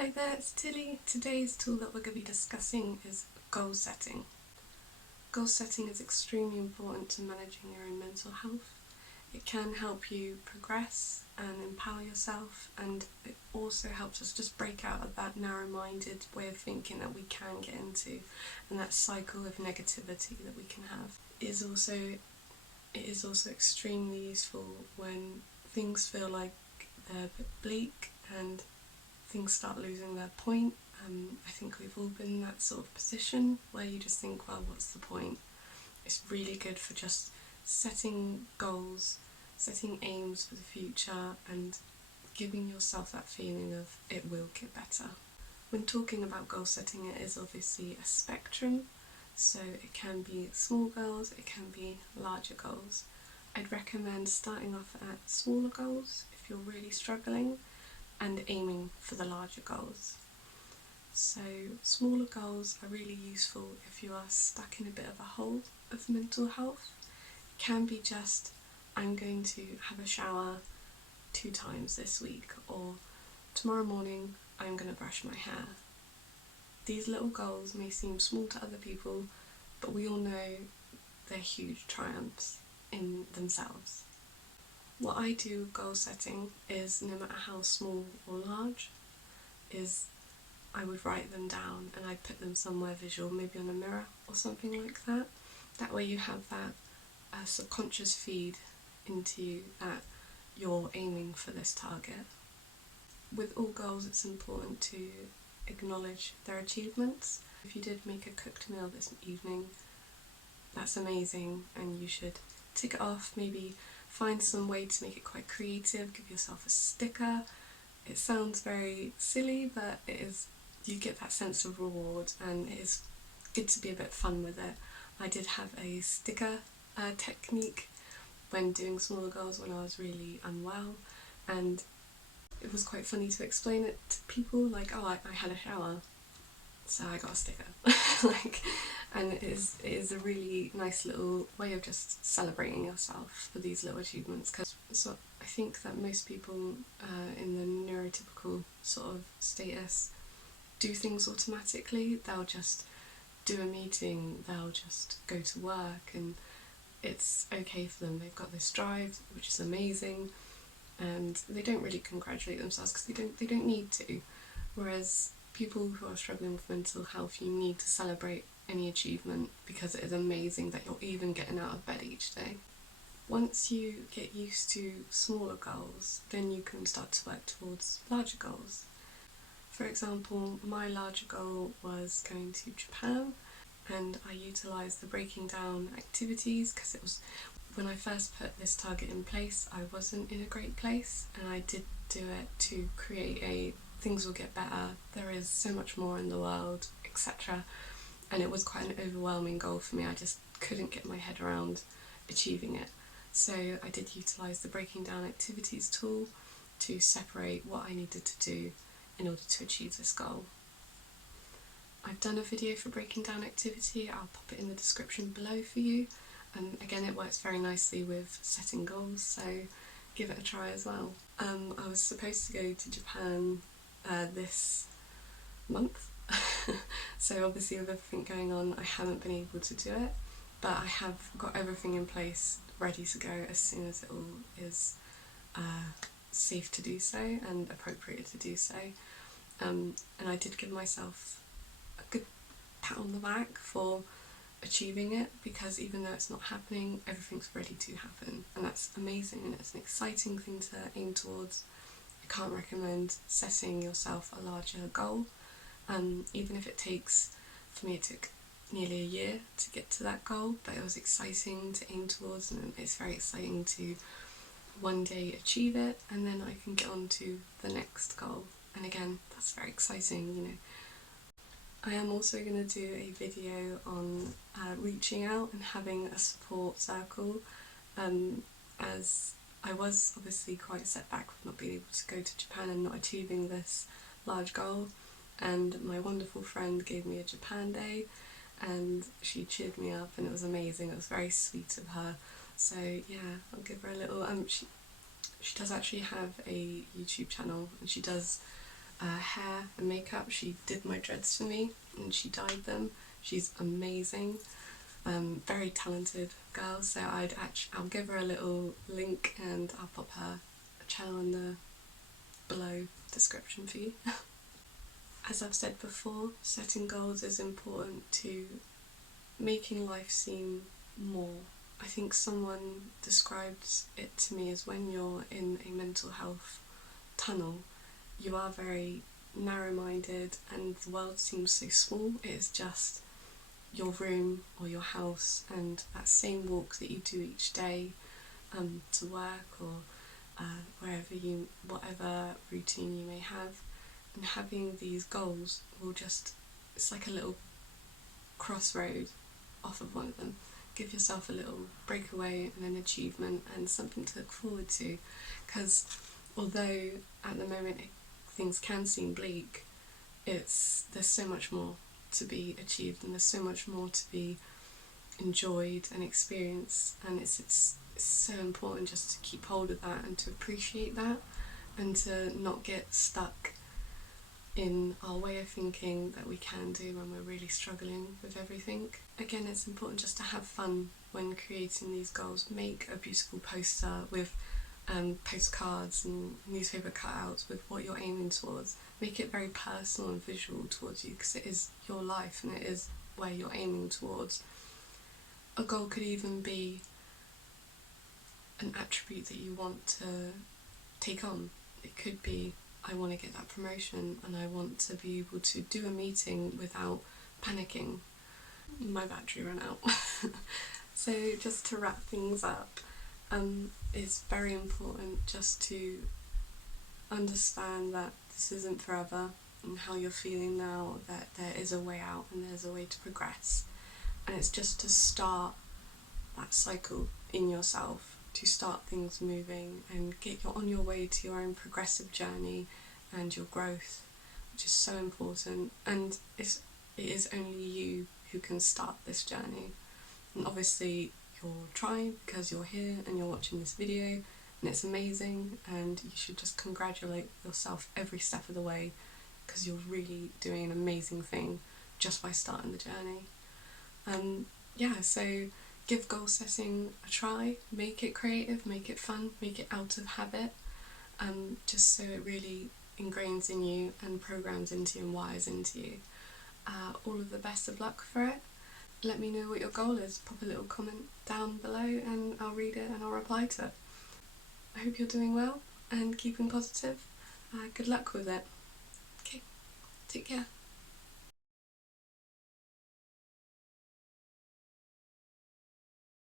Hi there, it's Tilly. Today's tool that we're going to be discussing is goal setting. Goal setting is extremely important to managing your own mental health. It can help you progress and empower yourself, and it also helps us just break out of that narrow-minded way of thinking that we can get into, and that cycle of negativity that we can have. It is also extremely useful when things feel like they're a bit bleak and things start losing their point. I think we've all been in that sort of position where you just think, well, what's the point? It's really good for just setting goals, setting aims for the future, and giving yourself that feeling of it will get better. When talking about goal setting, it is obviously a spectrum, so it can be small goals, it can be larger goals. I'd recommend starting off at smaller goals if you're really struggling, and aiming for the larger goals. So smaller goals are really useful if you are stuck in a bit of a hole of mental health. It can be just, I'm going to have a shower 2 times this week, or tomorrow morning I'm going to brush my hair. These little goals may seem small to other people, but we all know they're huge triumphs in themselves. What I do with goal setting is, no matter how small or large, is I would write them down and I'd put them somewhere visual, maybe on a mirror or something like that. That way you have that subconscious feed into you that you're aiming for this target. With all goals, it's important to acknowledge their achievements. If you did make a cooked meal this evening, that's amazing, and you should tick it off. Maybe find some way to make it quite creative, give yourself a sticker. It sounds very silly, but it is. You get that sense of reward, and it is good to be a bit fun with it. I did have a sticker technique when doing smaller goals when I was really unwell, and it was quite funny to explain it to people, like, oh, I had a shower, so I got a sticker. And it is a really nice little way of just celebrating yourself for these little achievements. So I think that most people in the neurotypical sort of status do things automatically. They'll just do a meeting, they'll just go to work, and it's okay for them. They've got this drive, which is amazing, and they don't really congratulate themselves because they don't need to. Whereas people who are struggling with mental health, you need to celebrate any achievement because it is amazing that you're even getting out of bed each day. Once you get used to smaller goals, then you can start to work towards larger goals. For example, my larger goal was going to Japan, and I utilised the breaking down activities because it was, when I first put this target in place, I wasn't in a great place, and I did do it to create a things will get better, there is so much more in the world, etc. And it was quite an overwhelming goal for me. I just couldn't get my head around achieving it. So I did utilise the breaking down activities tool to separate what I needed to do in order to achieve this goal. I've done a video for breaking down activity, I'll pop it in the description below for you, and again it works very nicely with setting goals, so give it a try as well. I was supposed to go to Japan this month, so obviously with everything going on I haven't been able to do it, but I have got everything in place ready to go as soon as it all is safe to do so and appropriate to do so. And I did give myself a good pat on the back for achieving it, because even though it's not happening, everything's ready to happen, and that's amazing, and it's an exciting thing to aim towards. I can't recommend setting yourself a larger goal, even if it takes, for me it took nearly a year to get to that goal, but it was exciting to aim towards, and it's very exciting to one day achieve it, and then I can get on to the next goal, and again that's very exciting, you know. I am also going to do a video on reaching out and having a support circle, as I was obviously quite set back with not being able to go to Japan and not achieving this large goal, and my wonderful friend gave me a Japan day and she cheered me up, and it was amazing. It was very sweet of her, so yeah, I'll give her a little she does actually have a YouTube channel, and she does hair and makeup. She did my dreads for me and she dyed them. She's amazing. Very talented girl, so I'll give her a little link and I'll pop her channel in the below description for you. As I've said before, setting goals is important to making life seem more. I think someone described it to me as when you're in a mental health tunnel, you are very narrow-minded and the world seems so small. It is just your room or your house and that same walk that you do each day to work or whatever routine you may have, and having these goals will just, it's like a little crossroad off of one of them. Give yourself a little breakaway and an achievement and something to look forward to, because although at the moment things can seem bleak, there's so much more to be achieved and there's so much more to be enjoyed and experienced, and it's so important just to keep hold of that and to appreciate that and to not get stuck in our way of thinking that we can do when we're really struggling with everything. Again, it's important just to have fun when creating these goals. Make a beautiful poster with postcards and newspaper cutouts with what you're aiming towards. Make it very personal and visual towards you, because it is your life and it is where you're aiming towards. A goal could even be an attribute that you want to take on. It could be, I want to get that promotion and I want to be able to do a meeting without panicking. My battery ran out. So just to wrap things up, it's very important just to understand that this isn't forever and how you're feeling now, that there is a way out and there's a way to progress. And it's just to start that cycle in yourself, to start things moving and get you on your way to your own progressive journey and your growth, which is so important. And it is only you who can start this journey. And obviously you're trying because you're here and you're watching this video and it's amazing, and you should just congratulate yourself every step of the way, because you're really doing an amazing thing just by starting the journey. So give goal setting a try, make it creative, make it fun, make it out of habit, just so it really ingrains in you and programs into you and wires into you. All of the best of luck for it. Let me know what your goal is, pop a little comment down below and I'll read it and I'll reply to it. I hope you're doing well and keeping positive. Good luck with it.